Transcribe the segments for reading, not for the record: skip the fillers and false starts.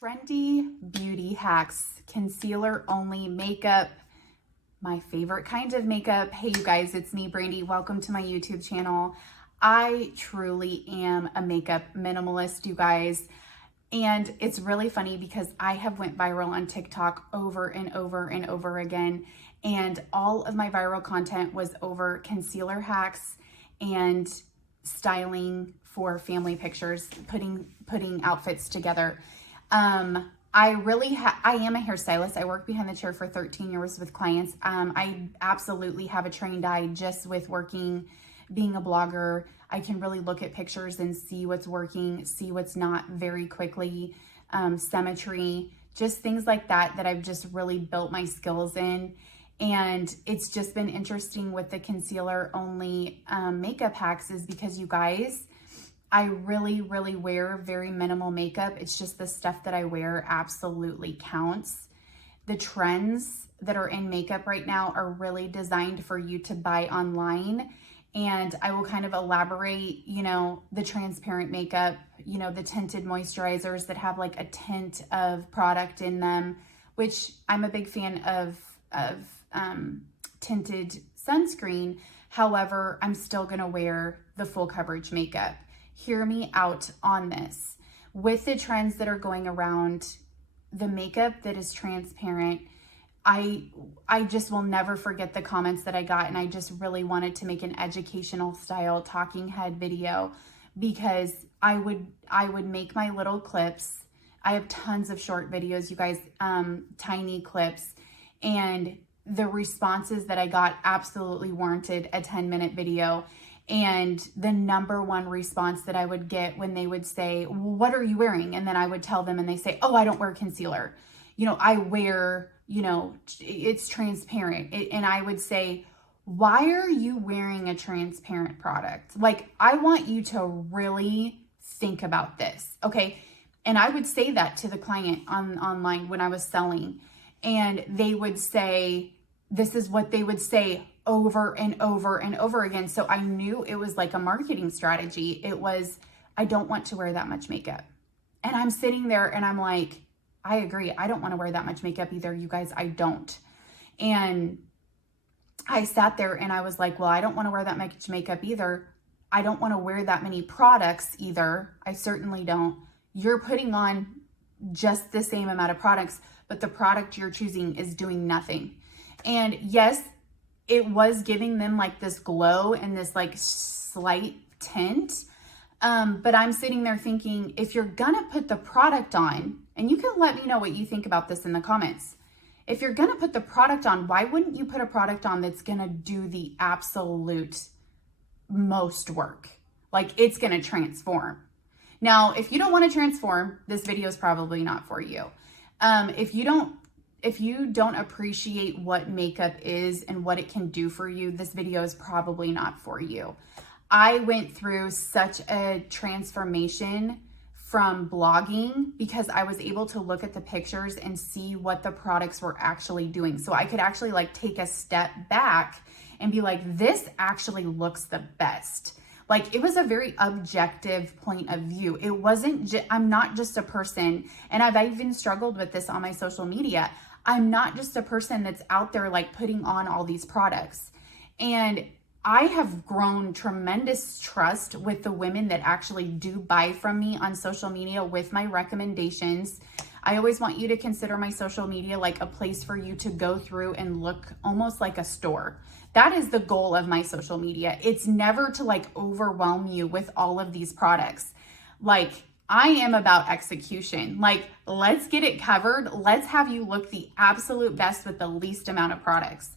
Trendy beauty hacks, concealer only makeup, my favorite kind of makeup. Hey you guys, it's me, Brandy. Welcome to my YouTube channel. I truly am a makeup minimalist, you guys. And it's really funny because I have went viral on TikTok over and over and over again. And all of my viral content was over concealer hacks and styling for family pictures, putting outfits together. I am a hairstylist. I work behind the chair for 13 years with clients. I absolutely have a trained eye just with being a blogger. I can really look at pictures and see what's working, see what's not very quickly, symmetry, just things like that I've just really built my skills in. And it's just been interesting with the concealer only makeup hacks is because you guys, I really wear very minimal makeup. It's just the stuff that I wear absolutely counts. The trends that are in makeup right now are really designed for you to buy online. And I will kind of elaborate, the transparent makeup, the tinted moisturizers that have like a tint of product in them, which I'm a big fan of tinted sunscreen. However, I'm still going to wear the full coverage makeup. Hear me out on this. With the trends that are going around, the makeup that is transparent, I just will never forget the comments that I got, and I just really wanted to make an educational style talking head video because I would make my little clips. I have tons of short videos, you guys, tiny clips, and the responses that I got absolutely warranted a 10-minute video. And the number one response that I would get when they would say, well, what are you wearing? And then I would tell them and they say, oh, I don't wear concealer. I wear, it's transparent. And I would say, why are you wearing a transparent product? Like, I want you to really think about this. Okay. And I would say that to the client online when I was selling, and they would say, this is what they would say over and over and over again. So I knew it was like a marketing strategy. It was, I don't want to wear that much makeup. And I'm sitting there and I'm like, I agree. I don't want to wear that much makeup either. You guys, I don't. And I sat there and I was like, well, I don't want to wear that much makeup either. I don't want to wear that many products either. I certainly don't. You're putting on just the same amount of products, but the product you're choosing is doing nothing. And yes, it was giving them like this glow and this like slight tint. But I'm sitting there thinking, if you're gonna put the product on, and you can let me know what you think about this in the comments. If you're gonna put the product on, why wouldn't you put a product on that's gonna do the absolute most work? Like, it's gonna transform. Now, if you don't wanna transform, this video is probably not for you. If you don't appreciate what makeup is and what it can do for you, this video is probably not for you. I went through such a transformation from blogging because I was able to look at the pictures and see what the products were actually doing. So I could actually like take a step back and be like, this actually looks the best. Like, it was a very objective point of view. It wasn't, I'm not just a person, and I've even struggled with this on my social media. I'm not just a person that's out there like putting on all these products. And I have grown tremendous trust with the women that actually do buy from me on social media with my recommendations. I always want you to consider my social media like a place for you to go through and look almost like a store. That is the goal of my social media. It's never to like overwhelm you with all of these products. Like, I am about execution. Like, let's get it covered. Let's have you look the absolute best with the least amount of products.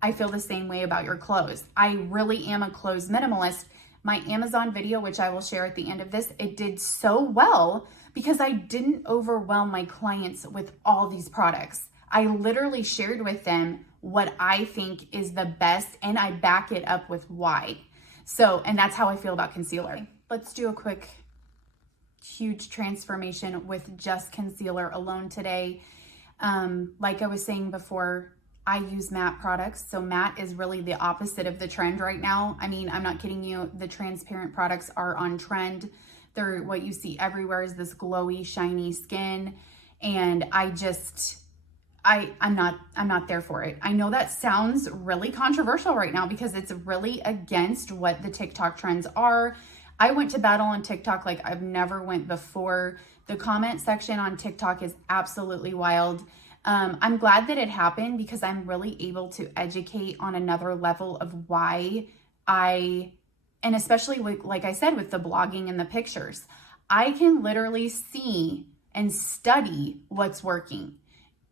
I feel the same way about your clothes. I really am a clothes minimalist. My Amazon video, which I will share at the end of this, it did so well because I didn't overwhelm my clients with all these products. I literally shared with them what I think is the best, and I back it up with why. So, and that's how I feel about concealer. Let's do a quick huge transformation with just concealer alone today. Like I was saying before, I use matte products. So matte is really the opposite of the trend right now. I mean, I'm not kidding you. The transparent products are on trend. They're what you see everywhere is this glowy, shiny skin. And I'm not there for it. I know that sounds really controversial right now because it's really against what the TikTok trends are. I went to battle on TikTok like I've never went before. The comment section on TikTok is absolutely wild. I'm glad that it happened because I'm really able to educate on another level of why and especially with, like I said, with the blogging and the pictures, I can literally see and study what's working.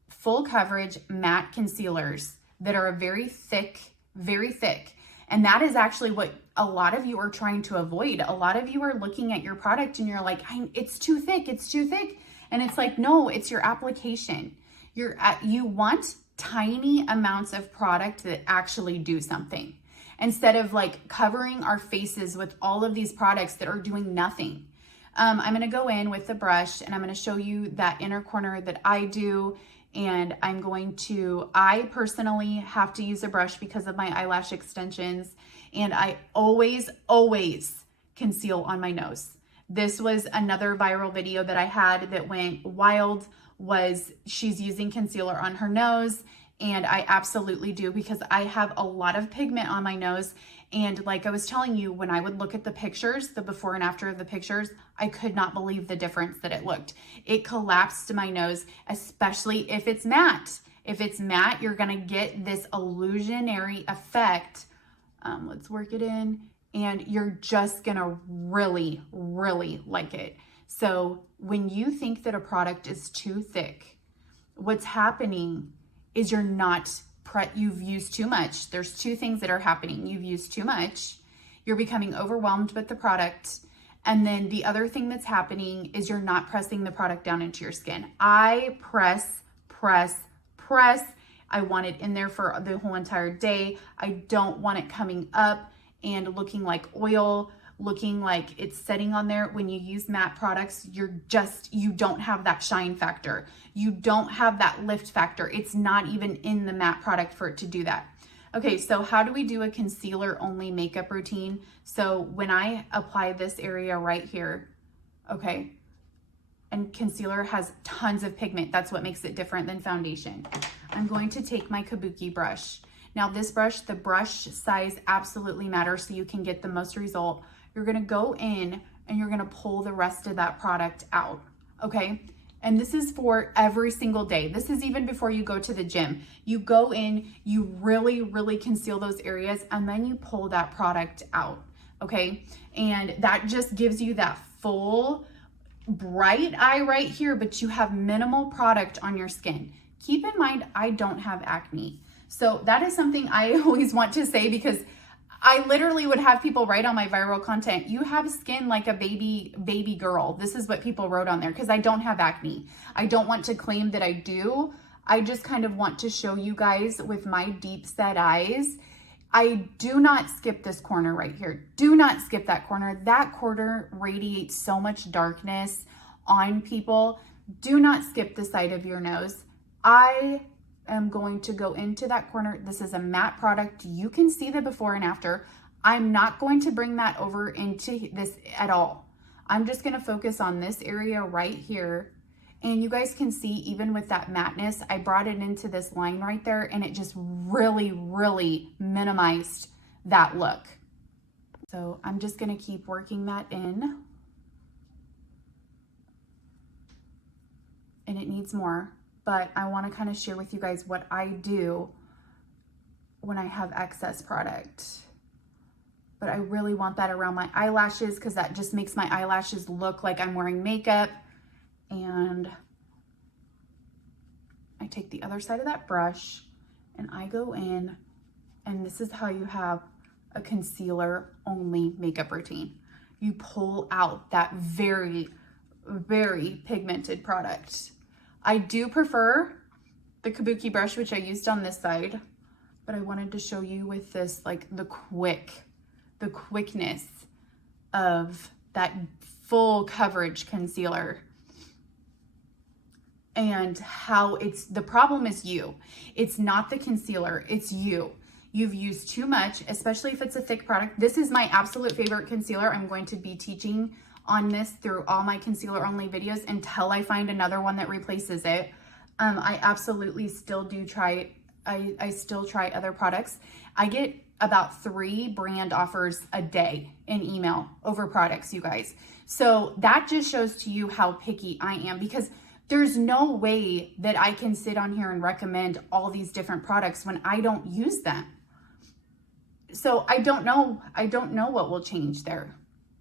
Full coverage matte concealers that are very thick, very thick. And that is actually what a lot of you are trying to avoid. A lot of you are looking at your product and you're like, it's too thick, it's too thick. And it's like, no, it's your application. You want tiny amounts of product that actually do something, instead of like covering our faces with all of these products that are doing nothing. I'm gonna go in with the brush and I'm gonna show you that inner corner that I do. And I personally have to use a brush because of my eyelash extensions. And I always conceal on my nose. This was another viral video that I had that went wild, was she's using concealer on her nose. And I absolutely do, because I have a lot of pigment on my nose. And like I was telling you, when I would look at the pictures, the before and after of the pictures, I could not believe the difference that it looked. It collapsed to my nose, especially if it's matte. If it's matte, you're gonna get this illusionary effect. Let's work it in, and you're just gonna really like it. So when you think that a product is too thick, what's happening is you've used too much. There's two things that are happening. You've used too much. You're becoming overwhelmed with the product. And then the other thing that's happening is you're not pressing the product down into your skin. I press. I want it in there for the whole entire day. I don't want it coming up and looking like oil, looking like it's setting on there. When you use matte products, you don't have that shine factor. You don't have that lift factor. It's not even in the matte product for it to do that. Okay, so how do we do a concealer only makeup routine? So when I apply this area right here, okay, and concealer has tons of pigment. That's what makes it different than foundation. I'm going to take my kabuki brush. Now this brush, the brush size absolutely matters so you can get the most result. You're gonna go in and you're gonna pull the rest of that product out, okay? And this is for every single day. This is even before you go to the gym. You go in, you really conceal those areas, and then you pull that product out, okay? And that just gives you that full bright eye right here, but you have minimal product on your skin. Keep in mind, I don't have acne. So that is something I always want to say, because I literally would have people write on my viral content, you have skin like a baby girl. This is what people wrote on there, because I don't have acne. I don't want to claim that I do. I just kind of want to show you guys with my deep set eyes. I do not skip this corner right here. Do not skip that corner. That corner radiates so much darkness on people. Do not skip the side of your nose. I am going to go into that corner. This is a matte product. You can see the before and after. I'm not going to bring that over into this at all. I'm just going to focus on this area right here. And you guys can see, even with that matteness, I brought it into this line right there, and it just really minimized that look. So I'm just going to keep working that in. And it needs more, but I want to kind of share with you guys what I do when I have excess product. But I really want that around my eyelashes, because that just makes my eyelashes look like I'm wearing makeup. And I take the other side of that brush and I go in, and this is how you have a concealer only makeup routine. You pull out that very pigmented product. I do prefer the kabuki brush, which I used on this side, but I wanted to show you with this, like the quickness of that full coverage concealer. And how the problem is you. It's not the concealer, it's you. You've used too much, especially if it's a thick product. This is my absolute favorite concealer. I'm going to be teaching on this through all my concealer only videos until I find another one that replaces it. I absolutely still do try, I still try other products. I get about 3 brand offers a day in email over products, you guys. So that just shows to you how picky I am, because there's no way that I can sit on here and recommend all these different products when I don't use them. So I don't know what will change there.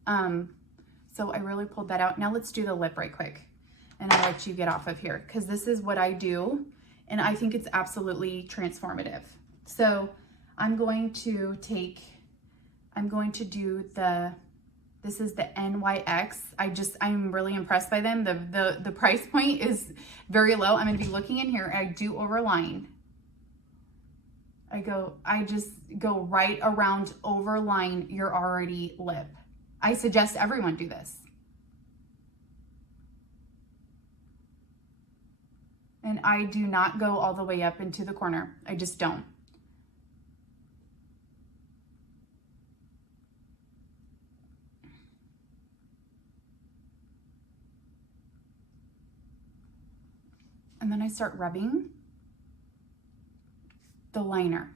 So I really pulled that out. Now let's do the lip right quick, and I'll let you get off of here, because this is what I do, and I think it's absolutely transformative. So I'm going to do this is the NYX. I'm really impressed by them. The price point is very low. I'm gonna be looking in here, and I do overline. I just go right around, overline your already lip. I suggest everyone do this. And I do not go all the way up into the corner. I just don't. And then I start rubbing the liner.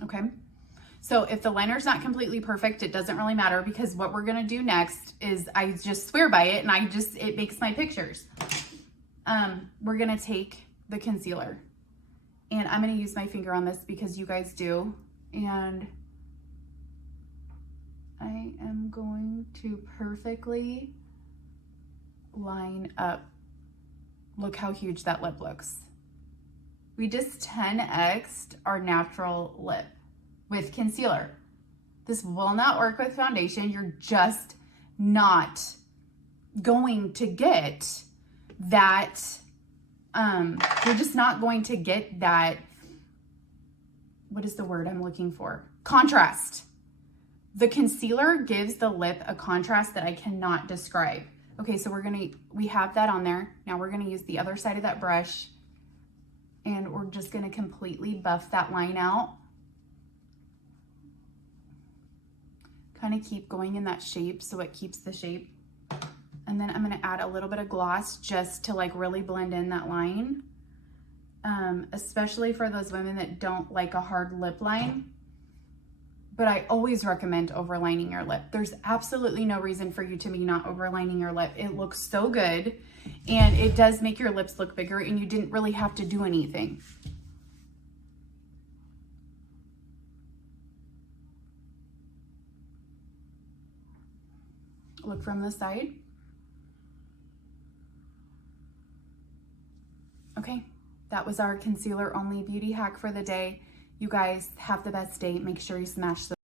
Okay, so if the liner's not completely perfect, it doesn't really matter, because what we're gonna do next is, I just swear by it, and it makes my pictures. We're gonna take the concealer, and I'm gonna use my finger on this because you guys do, and I am going to perfectly line up. Look how huge that lip looks. We just 10x'd our natural lip with concealer. This will not work with foundation. You're just not going to get that, you're just not going to get that, what is the word I'm looking for? Contrast. The concealer gives the lip a contrast that I cannot describe. Okay, so we have that on there. Now we're gonna use the other side of that brush, and we're just gonna completely buff that line out. Kind of keep going in that shape so it keeps the shape. And then I'm gonna add a little bit of gloss just to like really blend in that line. Especially for those women that don't like a hard lip line. But I always recommend overlining your lip. There's absolutely no reason for you to be not overlining your lip. It looks so good, and it does make your lips look bigger, and you didn't really have to do anything. Look from the side. Okay, that was our concealer only beauty hack for the day. You guys have the best day. Make sure you smash the